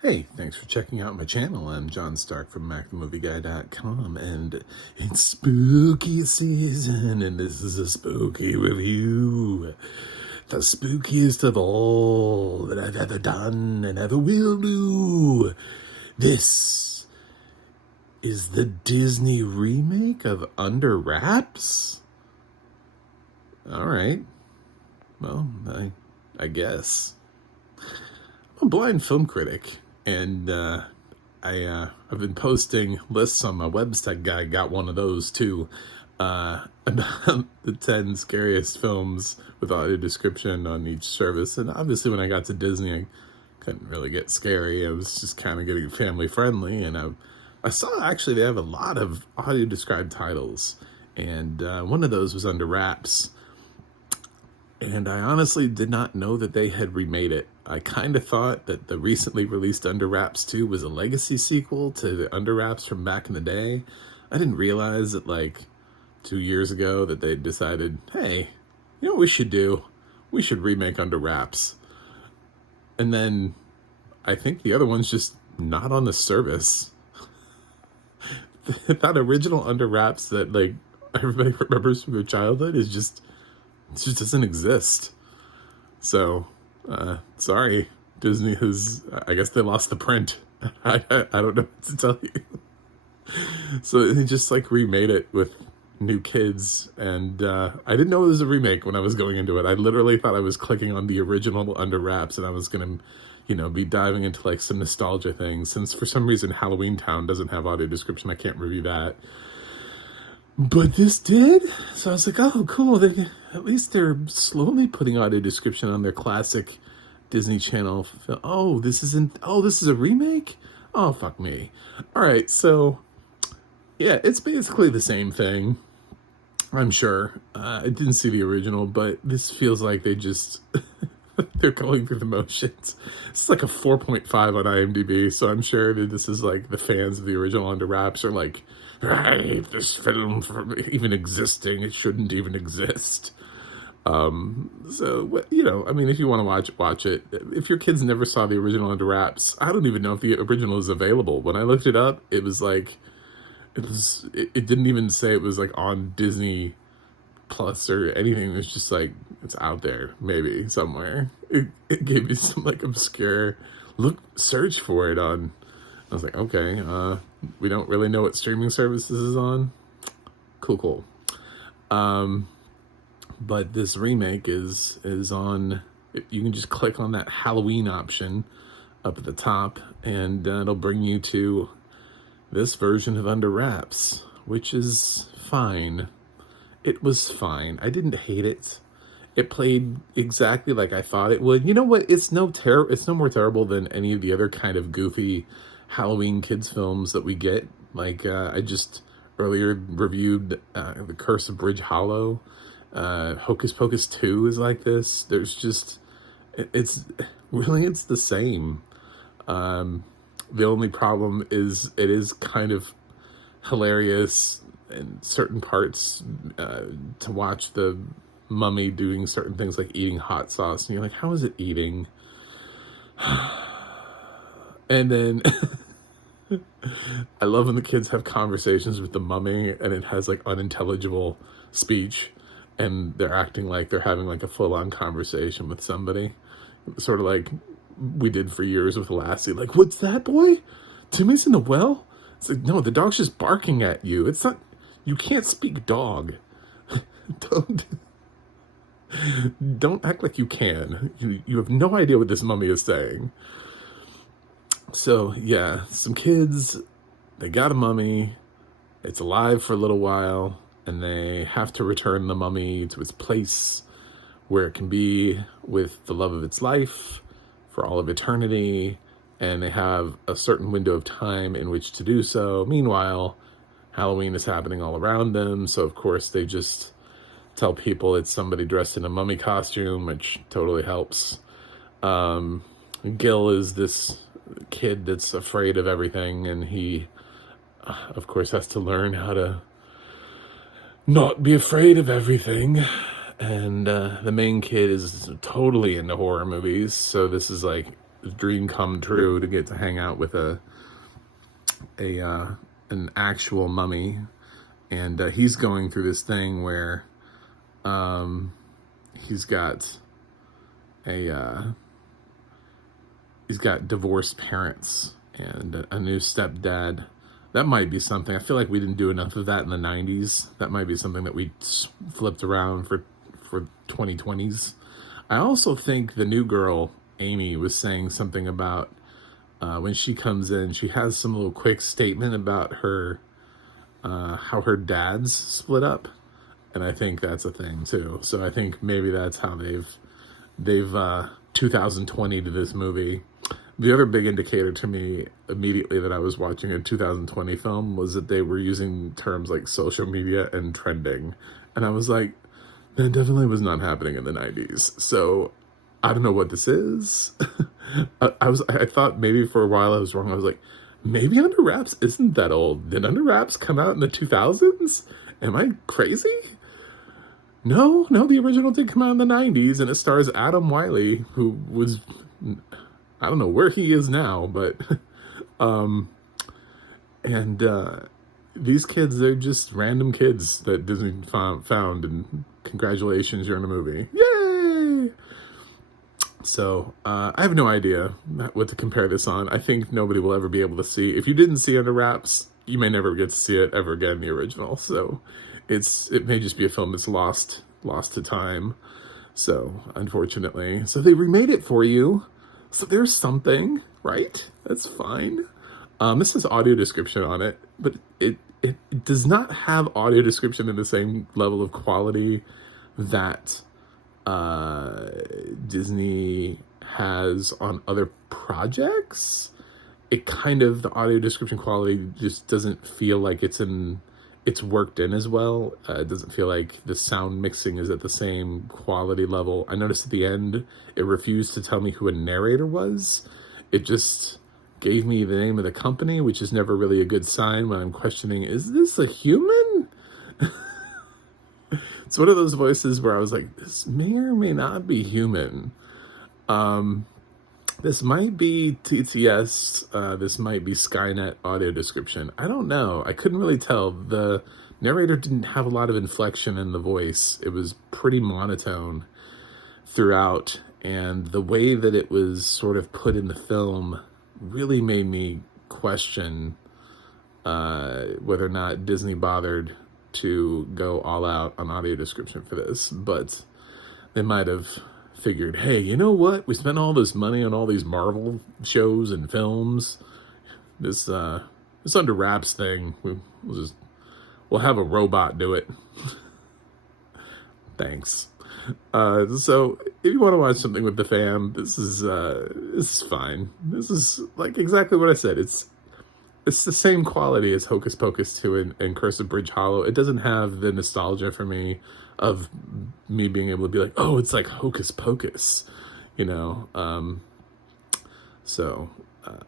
Hey, thanks for checking out my channel. I'm John Stark from MacTheMovieGuy.com, and it's spooky season, and this is a spooky review. The spookiest of all that I've ever done and ever will do. This is the Disney remake of Under Wraps? Alright. Well, I guess. I'm a blind film critic, and I've been posting lists on my website. Guy got one of those too, about the 10 scariest films with audio description on each service. And obviously, when I got to Disney, I couldn't really get scary. I was just kind of getting family friendly, and I saw actually they have a lot of audio described titles, and one of those was Under Wraps. And I honestly did not know that they had remade it. I kind of thought that the recently released Under Wraps 2 was a legacy sequel to the Under Wraps from back in the day. I didn't realize that like 2 years ago that they decided, hey, you know what we should do? We should remake Under Wraps. And then I think the other one's just not on the service. That original Under Wraps that like everybody remembers from their childhood is just... it just doesn't exist. So, sorry, Disney has, I guess they lost the print. I don't know what to tell you. So they just like remade it with new kids, and I didn't know it was a remake when I was going into it. I literally thought I was clicking on the original Under Wraps, and I was gonna, be diving into like some nostalgia things. Since for some reason Halloween Town doesn't have audio description, I can't review that. But this did, so I was like, oh, cool. At least they're slowly putting audio description on their classic Disney Channel. Oh, this is a remake? Oh, fuck me. All right, so, yeah, it's basically the same thing, I'm sure. I didn't see the original, but this feels like they just... they're going through the motions. It's like a 4.5 on IMDb, so I'm sure that this is like the fans of the original Under Wraps are like, I hate this film from even existing. It shouldn't even exist. So, I mean, if you want to watch it. If your kids never saw the original Under Wraps, I don't even know if the original is available. When I looked it up, it was like, it didn't even say it was like on Disney Plus or anything. It's just like, it's out there, maybe somewhere. It gave me some like obscure search for it on. I was like, okay, we don't really know what streaming services is on. Cool. But this remake is on. You can just click on that Halloween option up at the top, and it'll bring you to this version of Under Wraps, which is fine. It was fine. I didn't hate it. It played exactly like I thought it would. You know what? It's no more terrible than any of the other kind of goofy Halloween kids films that we get. Like I just earlier reviewed The Curse of Bridge Hollow. Hocus Pocus 2 is like this. There's just it's the same. The only problem is it is kind of hilarious in certain parts to watch the mummy doing certain things like eating hot sauce, and you're like, how is it eating? And then I love when the kids have conversations with the mummy and it has like unintelligible speech, and they're acting like they're having like a full-on conversation with somebody, sort of like we did for years with Lassie. Like, what's that, boy? Timmy's in the well? It's like, no, the dog's just barking at you. It's not, you can't speak dog. Don't act like you can. You have no idea what this mummy is saying. So, yeah, some kids, they got a mummy. It's alive for a little while, and they have to return the mummy to its place where it can be with the love of its life for all of eternity, and they have a certain window of time in which to do so. Meanwhile, Halloween is happening all around them, so of course they just tell people it's somebody dressed in a mummy costume, which totally helps. Gil is this kid that's afraid of everything, and he, of course, has to learn how to not be afraid of everything. And the main kid is totally into horror movies, so this is like dream come true to get to hang out with an actual mummy, and he's going through this thing where he's got he's got divorced parents and a new stepdad. That might be something. I feel like we didn't do enough of that in the 90s. That might be something that we flipped around for 2020s. I also think the new girl, Amy, was saying something about when she comes in, she has some little quick statement about her, how her dads split up. And I think that's a thing too. So I think maybe that's how they've 2020 to this movie. The other big indicator to me immediately that I was watching a 2020 film was that they were using terms like social media and trending. And I was like, that definitely was not happening in the 90s. So I don't know what this is. I thought maybe for a while I was wrong. I was like, maybe Under Wraps isn't that old. Did Under Wraps come out in the 2000s? Am I crazy? No, the original did come out in the 90s, and it stars Adam Wiley, who was, I don't know where he is now, but, these kids, they're just random kids that Disney found, and congratulations, you're in a movie. Yay! So, I have no idea what to compare this on. I think nobody will ever be able to see. If you didn't see Under Wraps, you may never get to see it ever again, the original. So, it may just be a film that's lost to time. So, unfortunately. So, they remade it for you. So, there's something, right? That's fine. This has audio description on it, but it does not have audio description in the same level of quality that Disney has on other projects. It kind of, the audio description quality just doesn't feel like it's worked in as well. It doesn't feel like the sound mixing is at the same quality level. I noticed at the end, it refused to tell me who a narrator was. It just gave me the name of the company, which is never really a good sign when I'm questioning, is this a human? It's one of those voices where I was like, this may or may not be human. This might be TTS, this might be Skynet audio description. I don't know. I couldn't really tell. The narrator didn't have a lot of inflection in the voice. It was pretty monotone throughout, and the way that it was sort of put in the film really made me question whether or not Disney bothered to go all out on audio description for this. But they might have figured, hey, you know what? We spent all this money on all these Marvel shows and films. This Under Wraps thing, we'll have a robot do it. Thanks. So if you want to watch something with the fam, this is fine. This is like exactly what I said. It's the same quality as Hocus Pocus 2 and Curse of Bridge Hollow. It doesn't have the nostalgia for me of me being able to be like, oh, it's like Hocus Pocus, you know?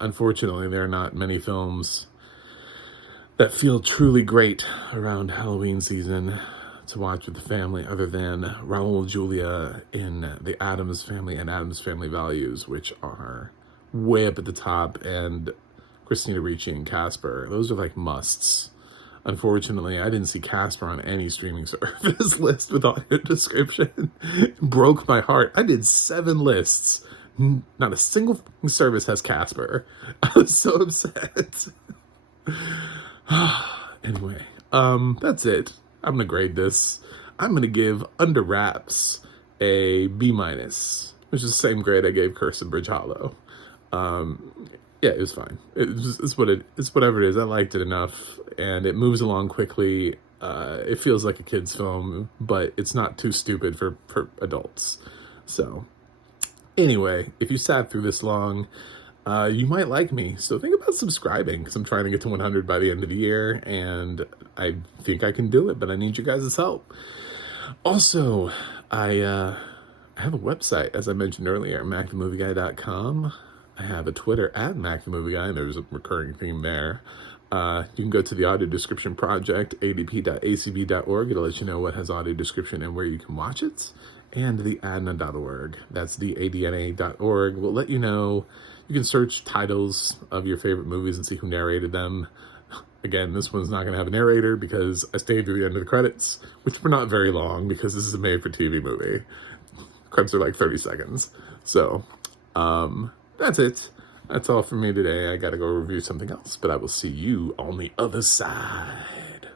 Unfortunately, there are not many films that feel truly great around Halloween season to watch with the family other than Raul Julia in The Addams Family and Addams Family Values, which are way up at the top, and Christina Ricci and Casper. Those are like musts. Unfortunately, I didn't see Casper on any streaming service list with audio description. It broke my heart. I did 7 lists. Not a single service has Casper. I was so upset. Anyway, that's it. I'm gonna grade this. I'm gonna give Under Wraps a B-, which is the same grade I gave Curse of Bridge Hollow. Yeah, it was fine. It's whatever it is. I liked it enough, and it moves along quickly. It feels like a kid's film, but it's not too stupid for adults. So, anyway, if you sat through this long, you might like me. So think about subscribing, because I'm trying to get to 100 by the end of the year, and I think I can do it, but I need you guys' help. Also, I have a website, as I mentioned earlier, macthemovieguy.com. I have a Twitter at MacTheMovieGuy, and there's a recurring theme there. You can go to the audio description project, adp.acb.org. It'll let you know what has audio description and where you can watch it. and the adna.org. That's the adna.org. We'll let you know. You can search titles of your favorite movies and see who narrated them. Again, this one's not going to have a narrator because I stayed to the end of the credits, which were not very long because this is a made-for-TV movie. Credits are like 30 seconds. So, that's it. That's all for me today. I got to go review something else, but I will see you on the other side.